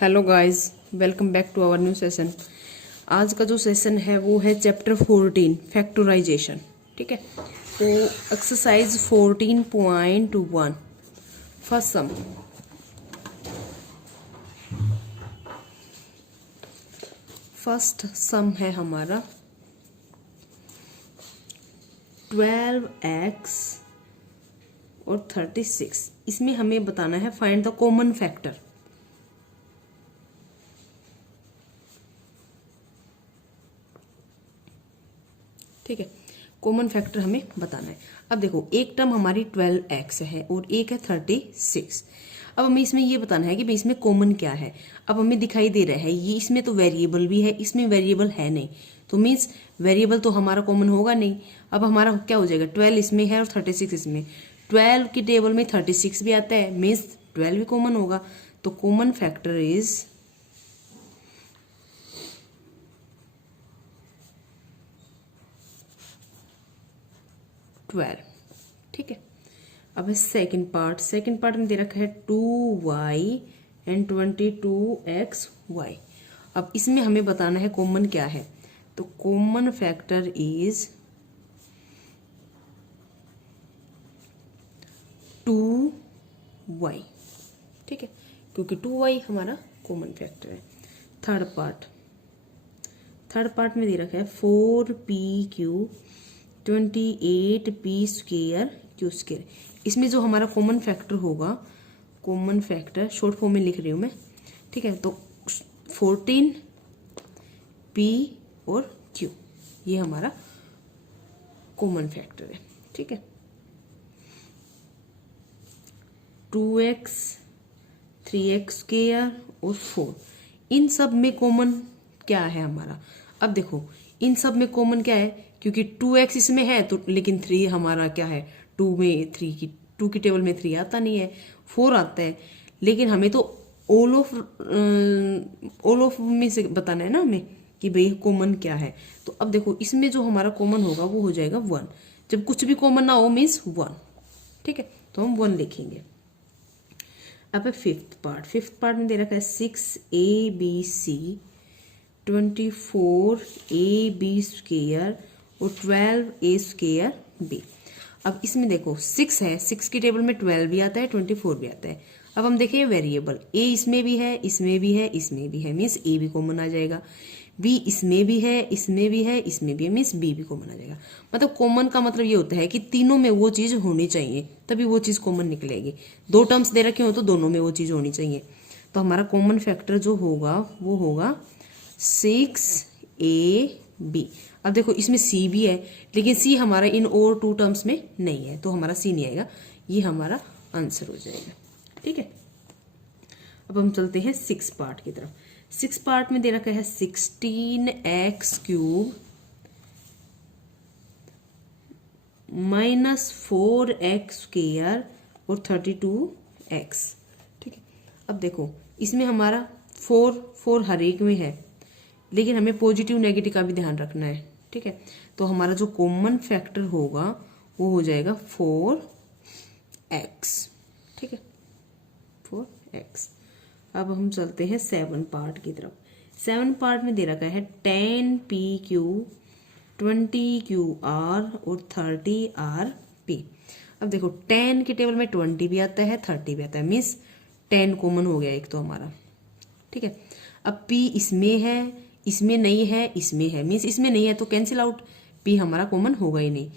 Hello guys, welcome back to our new session. आज का जो सेशन है वो है चैप्टर 14 फैक्टराइजेशन। ठीक है, तो एक्सरसाइज 14.1 फर्स्ट सम। फर्स्ट सम है हमारा 12x और 36। इसमें हमें बताना है फाइंड द कॉमन फैक्टर। ठीक है, कॉमन फैक्टर हमें बताना है। अब देखो, एक टर्म हमारी 12x है और एक है 36। अब हमें इसमें ये बताना है कि भाई इसमें कॉमन क्या है। अब हमें दिखाई दे रहा है ये इसमें तो वेरिएबल भी है, इसमें वेरिएबल है नहीं, तो मीन्स वेरिएबल तो हमारा कॉमन होगा नहीं। अब हमारा क्या हो जाएगा, 12 इसमें है और 36 इसमें। 12 की टेबल में 36 भी आता है, मीन्स 12 भी कॉमन होगा। तो कॉमन फैक्टर इज 12। ठीक है, अब सेकंड पार्ट में दे रखा है 2y एंड 22xy। अब इसमें हमें बताना है कॉमन क्या है। तो कॉमन फैक्टर इज 2y। ठीक है, क्योंकि 2y हमारा कॉमन फैक्टर है। थर्ड पार्ट में दे रखा है 4pq 28p square Q square. इसमें जो हमारा कॉमन फैक्टर होगा, कॉमन फैक्टर शॉर्ट फॉर्म में लिख रही हूं मैं। ठीक है, तो 14p और q ये हमारा कॉमन फैक्टर है। ठीक है, 2x 3x स्क्वेयर और 4, इन सब में कॉमन क्या है हमारा। अब देखो, इन सब में कॉमन क्या है, क्योंकि 2x इसमें है तो, लेकिन 3 हमारा क्या है, 2 की टेबल में 3 आता नहीं है, 4 आता है। लेकिन हमें तो ऑल ऑफ में से बताना है ना हमें कि भाई कॉमन क्या है। तो अब देखो, इसमें जो हमारा कॉमन होगा वो हो जाएगा 1। जब कुछ भी कॉमन ना हो मीन्स 1। ठीक है, तो हम 1 लिखेंगे। अब है फिफ्थ पार्ट में दे रखा है 6abc 24ab स्क्वेयर और 12a स्क्वेयर b। अब इसमें देखो 6 है, 6 की टेबल में 12 भी आता है, 24 भी आता है। अब हम देखें वेरिएबल, a इसमें भी है, इसमें भी है, इसमें भी है, मीन्स a भी कॉमन आ जाएगा। b इसमें भी है, इसमें भी है, इसमें भी है, मीन्स b भी कॉमन आ जाएगा। मतलब कॉमन का मतलब ये होता है कि तीनों में वो चीज होनी चाहिए, तभी वो चीज कॉमन निकलेगी। 2 टर्म्स दे रखे हो तो दोनों में वो चीज होनी चाहिए। तो हमारा कॉमन फैक्टर जो होगा वो होगा 6ab। अब देखो, इसमें c भी है, लेकिन c हमारा इन और 2 टर्म्स में नहीं है, तो हमारा c नहीं आएगा। ये हमारा आंसर हो जाएगा। ठीक है, अब हम चलते हैं 6 पार्ट की तरफ। 6 पार्ट में दे रखा है 16x क्यूब -4x स्क्वेयर और 32x। ठीक है, अब देखो इसमें हमारा 4 हर एक में है, लेकिन हमें पॉजिटिव नेगेटिव का भी ध्यान रखना है। ठीक है, तो हमारा जो कॉमन फैक्टर होगा वो हो जाएगा 4x। ठीक है, 4x। अब हम चलते हैं 7 पार्ट की तरफ। 7 पार्ट में दे रखा है 10pq 20qr और 30rp। अब देखो 10 की टेबल में 20 भी आता है, 30 भी आता है, मीन्स 10 कॉमन हो गया एक तो हमारा। ठीक है, अब p इसमें है, इसमें नहीं है, इसमें है, मीन्स इसमें नहीं है तो कैंसिल आउट, p हमारा कॉमन होगा ही नहीं।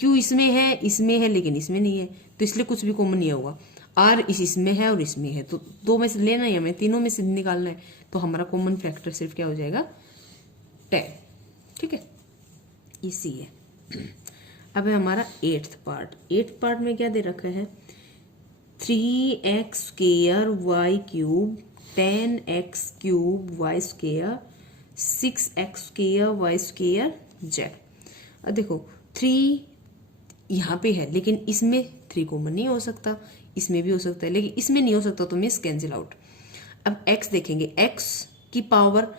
q इसमें है लेकिन इसमें नहीं है, तो इसलिए कुछ भी कॉमन नहीं होगा। r इसमें है और इसमें है, तो 2 में से लेना ही हमें, तीनों में से निकालना है। तो हमारा कॉमन फैक्टर सिर्फ क्या हो जाएगा, 10। ठीक है, इसी है। अब है हमारा 8th पार्ट में क्या दे रखा है 3x square y cube 10x cube y square 6x square y square z। अब देखो 3 यहाँ पे है, लेकिन इसमें 3 कॉमन नहीं हो सकता, इसमें भी हो सकता है लेकिन इसमें नहीं हो सकता, तो मीन्स कैंसिल आउट। अब x देखेंगे, x की पावर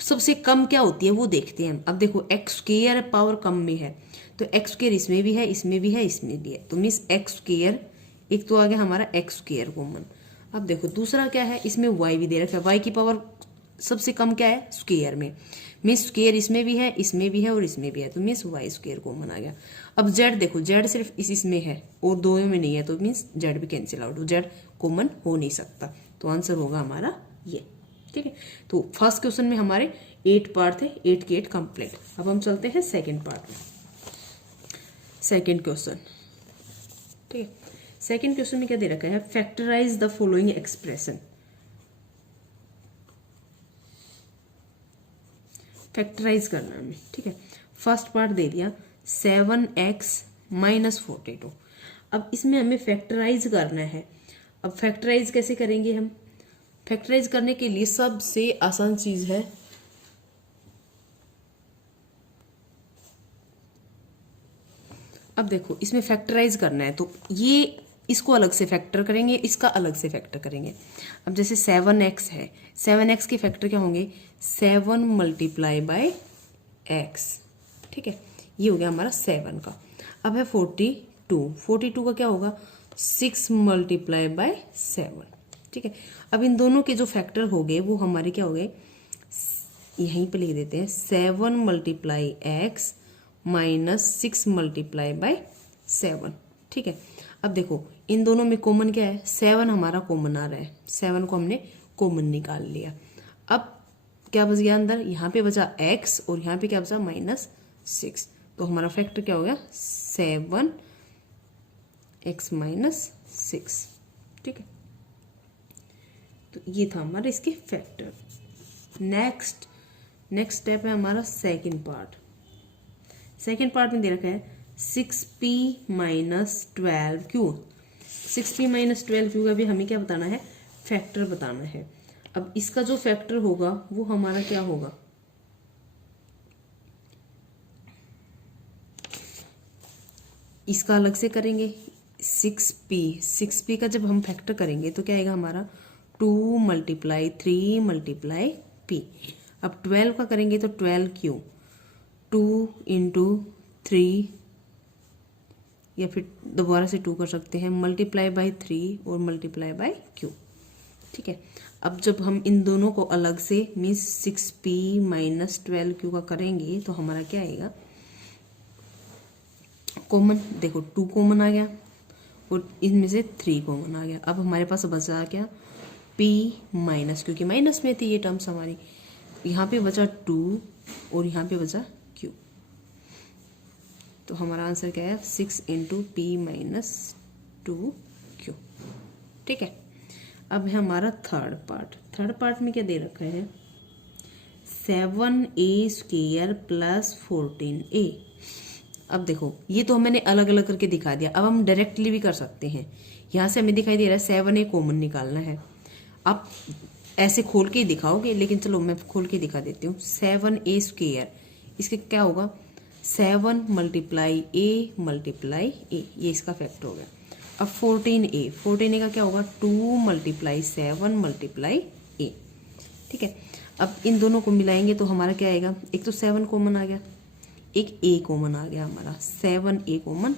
सबसे कम क्या होती है वो देखते हैं हम। अब देखो x स्क्वेयर पावर कम में है, तो x स्क्वेयर इसमें भी है, इसमें भी है, इसमें भी है, तो मीन्स x स्क्वेयर एक तो आ गया हमारा x स्क्वेयर कॉमन। अब देखो दूसरा क्या है, इसमें y भी दे रखा है, y की पावर सबसे कम क्या है स्क्वायर में, मीन्स स्क्वायर इसमें भी है, इसमें भी है और इसमें भी है, तो मीन्स वाई स्क्वायर कॉमन आ गया। अब z देखो, z सिर्फ इसमें है और दो में नहीं है, तो मीन्स z भी कैंसिल आउट, z कॉमन हो नहीं सकता, तो आंसर होगा हमारा ये। ठीक है, तो फर्स्ट क्वेश्चन में हमारे 8 पार्ट थे, 8 के 8 कंप्लीट। अब हम चलते हैं सेकेंड पार्ट में। सेकेंड क्वेश्चन, ठीक है, सेकेंड क्वेश्चन में क्या दे रखा है, factorise the following expression. Factorise करना हमें, ठीक है। फर्स्ट पार्ट दे दिया 7x - 42। अब इसमें हमें फैक्टराइज करना है। अब फैक्टराइज कैसे करेंगे हम, फैक्टराइज करने के लिए सबसे आसान चीज है अब देखो इसमें फैक्टराइज करना है, तो ये इसको अलग से फैक्टर करेंगे, इसका अलग से फैक्टर करेंगे। अब जैसे 7x है, 7x के फैक्टर क्या होंगे, 7 × x, ठीक है, ये हो गया हमारा 7 का। अब है 42, 42 का क्या होगा, 6 × 7, ठीक है। अब इन दोनों के जो फैक्टर हो गए वो हमारे क्या हो गए, यहीं पे लिख देते हैं 7 × x - 6 × 7, ठीक है। अब देखो इन दोनों में कॉमन क्या है, 7 हमारा कॉमन आ रहा है, 7 को हमने कॉमन निकाल लिया। अब क्या बच गया अंदर, यहाँ पे बचा x और यहाँ पे क्या बचा -6, तो हमारा फैक्टर क्या हो गया 7x - 6, ठीक है। तो ये था हमारा इसके फैक्टर। नेक्स्ट स्टेप है हमारा सेकंड पार्ट। सेकंड पार्ट में दे रखा है 6p - 12q। 6p - 12q का भी हमें क्या बताना है, फैक्टर बताना है। अब इसका जो फैक्टर होगा वो हमारा क्या होगा, इसका अलग से करेंगे। 6p का जब हम फैक्टर करेंगे तो क्या आएगा हमारा 2 × 3 × p। अब 12 का करेंगे तो 12q, 2 × 3, या फिर दोबारा से 2 कर सकते हैं, ×3 और × q, ठीक है। अब जब हम इन दोनों को अलग से मीन्स 6p - 12q का करेंगे तो हमारा क्या आएगा, कॉमन देखो 2 कॉमन आ गया और इनमें से 3 कॉमन आ गया। अब हमारे पास बचा क्या, p माइनस, क्योंकि माइनस में थी ये टर्म्स हमारी, यहाँ पे बचा 2 और यहाँ पे बचा q, तो हमारा आंसर क्या है 6 × p - 2q, ठीक है। अब है हमारा थर्ड पार्ट। थर्ड पार्ट में क्या दे रखा है, 7a² + 14a। अब देखो ये तो मैंने अलग अलग करके दिखा दिया, अब हम डायरेक्टली भी कर सकते हैं। यहाँ से हमें दिखाई दे रहा है 7a कॉमन निकालना है, आप ऐसे खोल के ही दिखाओगे, लेकिन चलो मैं खोल के दिखा देती हूँ। 7a², इसके क्या होगा 7 × a, ये इसका फैक्टर हो गया। अब 14a का क्या होगा 2 × 7 × a, ठीक है। अब इन दोनों को मिलाएंगे तो हमारा क्या आएगा, एक तो 7 कॉमन आ गया, एक a कॉमन आ गया हमारा, 7a कॉमन।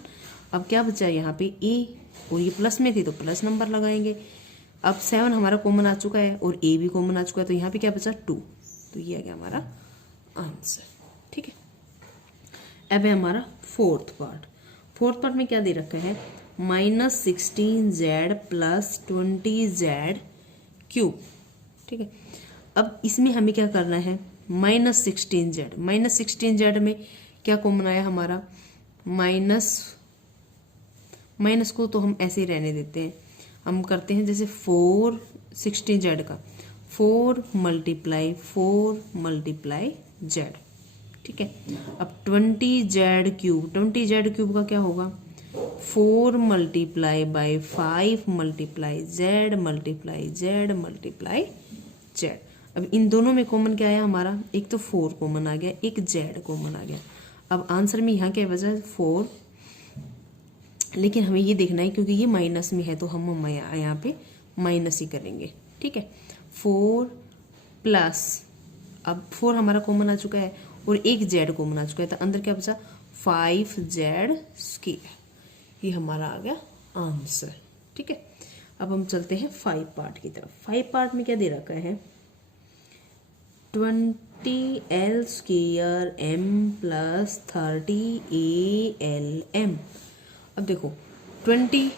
अब क्या बचा यहाँ पे a, और ये प्लस में थी तो प्लस नंबर लगाएंगे। अब 7 हमारा कॉमन आ चुका है और a भी कॉमन आ चुका है, तो यहाँ पे क्या बचा 2, तो ये आ गया हमारा आंसर, ठीक है। अब है हमारा फोर्थ पार्ट। फोर्थ पार्ट में क्या दे रखा है, -16z + 20z³, ठीक है। अब इसमें हमें क्या करना है, -16z में क्या कॉमन आया हमारा, माइनस को तो हम ऐसे ही रहने देते हैं, हम करते हैं जैसे 4 16z का 4 × 4 × z, ठीक है। अब 20z³ का क्या होगा 4 × 5 × z। अब इन दोनों में कॉमन क्या आया हमारा, एक तो 4 कॉमन आ गया, एक z कॉमन आ गया। अब आंसर में यहाँ क्या बचा 4, लेकिन हमें ये देखना है क्योंकि ये माइनस में है तो हम यहाँ पे माइनस ही करेंगे, ठीक है। 4 प्लस, अब 4 हमारा कॉमन आ चुका है और एक z कॉमन आ चुका है, तो अंदर क्या बचा 5z², ये हमारा आ गया आंसर, ठीक है। अब हम चलते हैं 5 पार्ट की तरफ। 5 पार्ट में क्या दे रखा है, 20l square m plus 30al m। अब देखो 20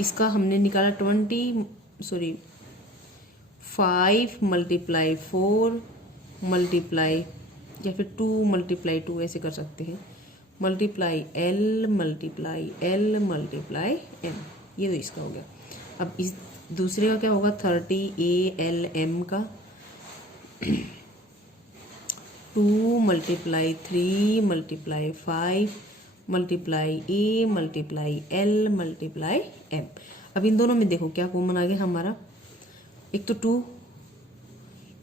इसका हमने निकाला 5 मल्टीप्लाई 4 मल्टीप्लाई या फिर 2 मल्टीप्लाई 2 ऐसे कर सकते हैं, multiply l multiply l multiply m, ये तो इसका हो गया। अब इस दूसरे का क्या होगा, 30al का 2 multiply 3 multiply 5 multiply a multiply l multiply m। अब इन दोनों में देखो क्या कॉमन आ गया हमारा, एक तो 2,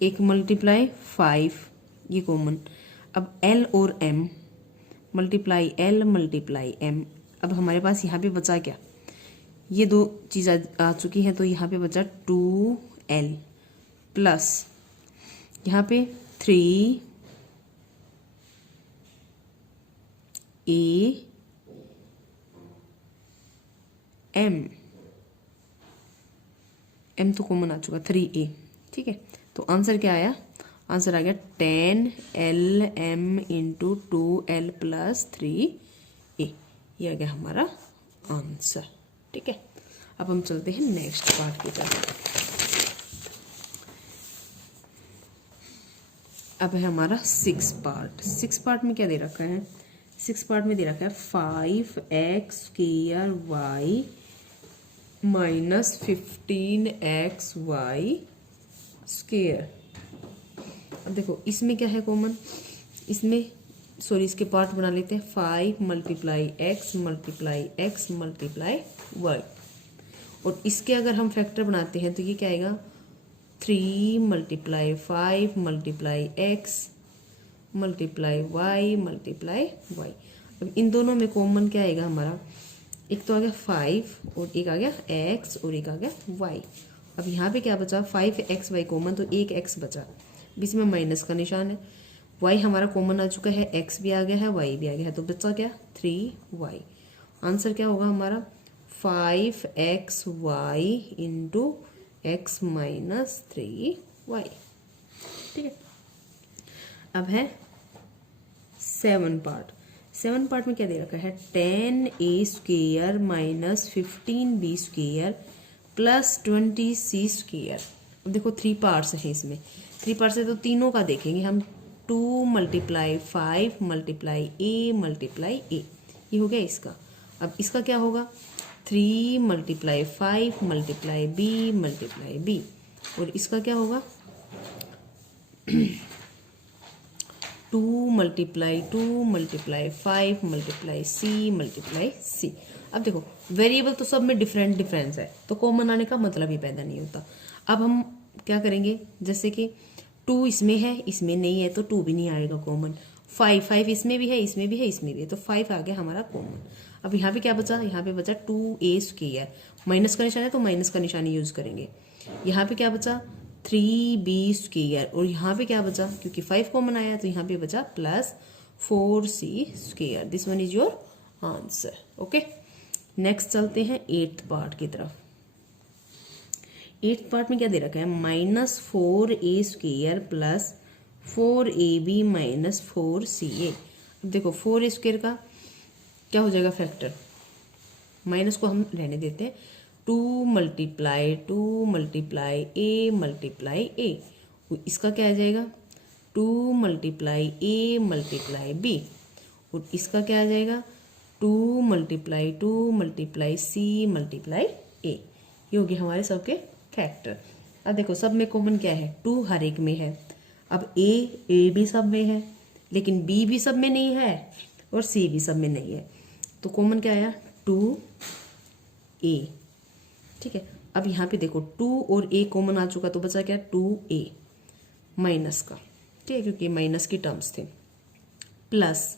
एक मल्टीप्लाई 5, ये कॉमन। अब l और m multiply l multiply m। अब हमारे पास यहाँ पे बचा क्या, ये दो चीज़ आ चुकी है, तो यहाँ पे बचा 2l प्लस यहाँ पे 3a m तो कॉमन आ चुका 3a, ठीक है। तो आंसर क्या आया, आंसर आ गया 10lm into 2l plus 3a, ये आ गया हमारा आंसर, ठीक है। अब हम चलते हैं नेक्स्ट पार्ट की तरफ। अब है हमारा 6 पार्ट। 6 पार्ट में क्या दे रखा है, 6 पार्ट में दे रखा है 5x square y minus 15xy square. अब देखो इसमें क्या है कॉमन, इसमें सॉरी इसके पार्ट बना लेते हैं, 5 multiply x multiply x multiply y, और इसके अगर हम फैक्टर बनाते हैं तो ये क्या आएगा, 3 multiply 5 multiply x multiply y multiply y। अब इन दोनों में कॉमन क्या आएगा हमारा, एक तो आ गया 5 और एक आ गया x और एक आ गया y। अब यहाँ पे क्या बचा, 5xy कॉमन, तो एक x बचा, बीच में माइनस का निशान है। y हमारा कॉमन आ चुका है, x भी आ गया है y भी आ गया है, तो बचा क्या 3y। आंसर क्या होगा हमारा 5xy into x minus 3y, ठीक है। अब है 7 पार्ट। 7 पार्ट में क्या दे रखा है, 10a square minus 15b square plus 20c square. अब देखो 3 पार्ट्स हैं इसमें, 3 पार्ट्स है तो तीनों का देखेंगे हम, 2 multiply 5 multiply a multiply a, ये हो गया इसका। अब इसका क्या होगा, 3 multiply 5 multiply b multiply b, और इसका क्या होगा 2 multiply 2 multiply 5 multiply c multiply c। अब देखो वेरिएबल तो सब में डिफरेंट डिफरेंस है, तो कॉमन आने का मतलब ही पैदा नहीं होता। अब हम क्या करेंगे, जैसे कि 2 इसमें है इसमें नहीं है, तो 2 भी नहीं आएगा कॉमन। 5 इसमें भी है इसमें भी है इसमें भी है, तो 5 आ गया हमारा कॉमन। अब यहाँ पे क्या बचा, यहाँ पे बचा 2a स्क्वायर, माइनस का निशान है तो माइनस का निशान यूज करेंगे। यहाँ पे क्या बचा 3b स्क्वायर, और यहाँ पे क्या बचा, क्योंकि 5 कॉमन आया तो यहाँ पे बचा plus 4c square. This one is your answer, okay. Next चलते हैं 8th पार्ट की तरफ। 8th पार्ट में क्या दे रखा है, minus 4a square plus 4ab minus 4ca। अब देखो 4a स्क्वायर का क्या हो जाएगा फैक्टर, माइनस को हम रहने देते हैं, 2 मल्टीप्लाई a मल्टीप्लाई a, इसका क्या आ जाएगा 2 मल्टीप्लाई a मल्टीप्लाई b, और इसका क्या आ जाएगा 2 मल्टीप्लाई c मल्टीप्लाई a। ये हो गया हमारे सबके फैक्टर। अब देखो सब में कॉमन क्या है, 2 हर एक में है। अब a भी सब में है, लेकिन b भी सब में नहीं है और c भी सब में नहीं है, तो कॉमन क्या आया 2a, ठीक है। अब यहाँ पे देखो 2 और a कॉमन आ चुका, तो बचा क्या 2a माइनस का, ठीक है, क्योंकि माइनस की टर्म्स थे, प्लस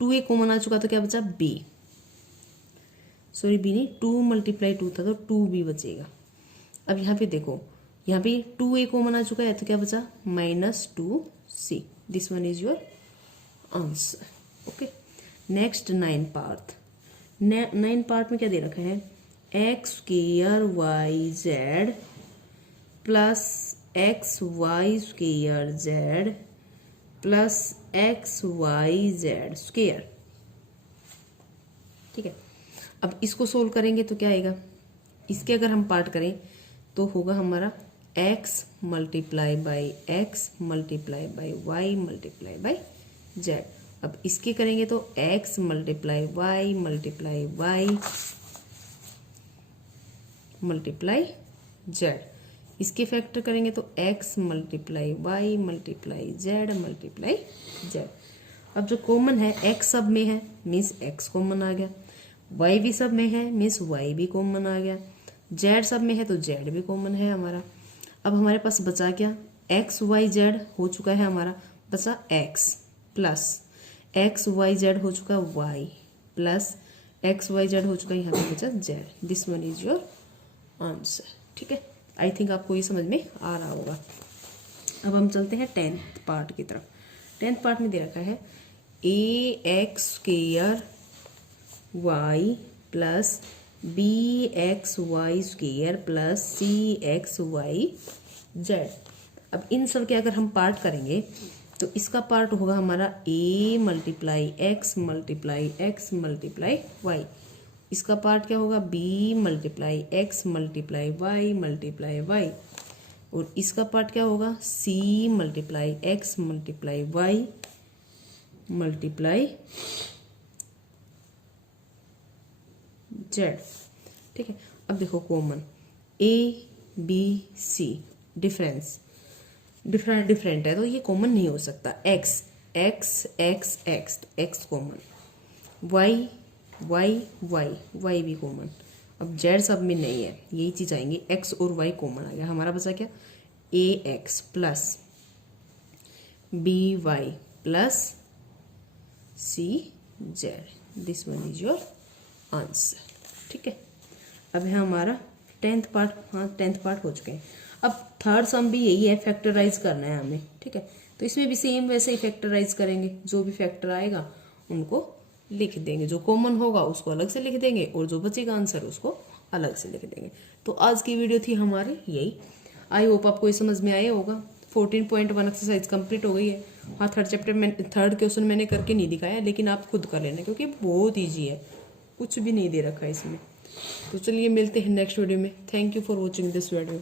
2a कॉमन आ चुका तो क्या बचा b, सॉरी b नहीं 2 मल्टीप्लाई 2 था तो 2b बचेगा। अब यहाँ पे देखो यहाँ पे 2a कॉमन आ चुका है तो क्या बचा minus 2c। This one is your answer, okay. Next 9 part. 9 part में क्या दे रखा है, x square y z plus x Y square z plus x Y z square. ठीक है, अब इसको सोल्व करेंगे तो क्या आएगा, इसके अगर हम पार्ट करें तो होगा हमारा x multiply by x multiply by y multiply by z. अब इसके करेंगे तो x multiply Y multiply Y multiply z. इसके फैक्टर करेंगे तो x multiply Y multiply z multiply z. अब जो कॉमन है x सब में है मीन्स x कॉमन आ गया, y भी सब में है मीन्स y भी कॉमन आ गया, z सब में है तो z भी कॉमन है हमारा। अब हमारे पास बचा क्या, x y z हो चुका है हमारा, बचा x plus x y z हो चुका y plus x y z हो चुका यहाँ पे बचा z। This one is your answer. ठीक है, आई थिंक आपको ये समझ में आ रहा होगा। अब हम चलते हैं 10th पार्ट की तरफ। 10th पार्ट में दे रखा है A X square Y plus B X Y square plus C X Y Z. अब इन सब के अगर हम पार्ट करेंगे तो इसका पार्ट होगा हमारा A multiply X multiply X multiply Y. इसका पार्ट क्या होगा, B multiply X multiply Y multiply Y. और इसका पार्ट क्या होगा, C multiply X multiply Y multiply Z. ठीक है, अब देखो common A B C, difference different है तो ये कॉमन नहीं हो सकता। X X X X X common, Y Y Y Y भी कॉमन। अब जेड सब में नहीं है, यही चीज आएंगी, एक्स और वाई कॉमन आ गया हमारा, बचा क्या A X plus B Y plus C Z. This one is your answer. ठीक है, अब है हमारा 10th पार्ट। हाँ 10th पार्ट हो चुके हैं। अब थर्ड सम भी यही है, फैक्टराइज करना है हमें। ठीक है, तो इसमें भी सेम वैसे ही फैक्टराइज करेंगे, जो भी फैक्टर आएगा उनको लिख देंगे, जो कॉमन होगा उसको अलग से लिख देंगे और जो बचेगा आंसर उसको अलग से लिख देंगे। तो आज की वीडियो थी हमारी यही, आई होप आपको ये समझ में आया होगा। 14.1 एक्सरसाइज कंप्लीट हो गई है। हाँ थर्ड चैप्टर में थर्ड क्वेश्चन मैंने करके नहीं दिखाया, लेकिन आप खुद कर लेना क्योंकि बहुत ईजी है, कुछ भी नहीं दे रखा है इसमें। तो चलिए मिलते हैं नेक्स्ट वीडियो में। Thank you for watching this video.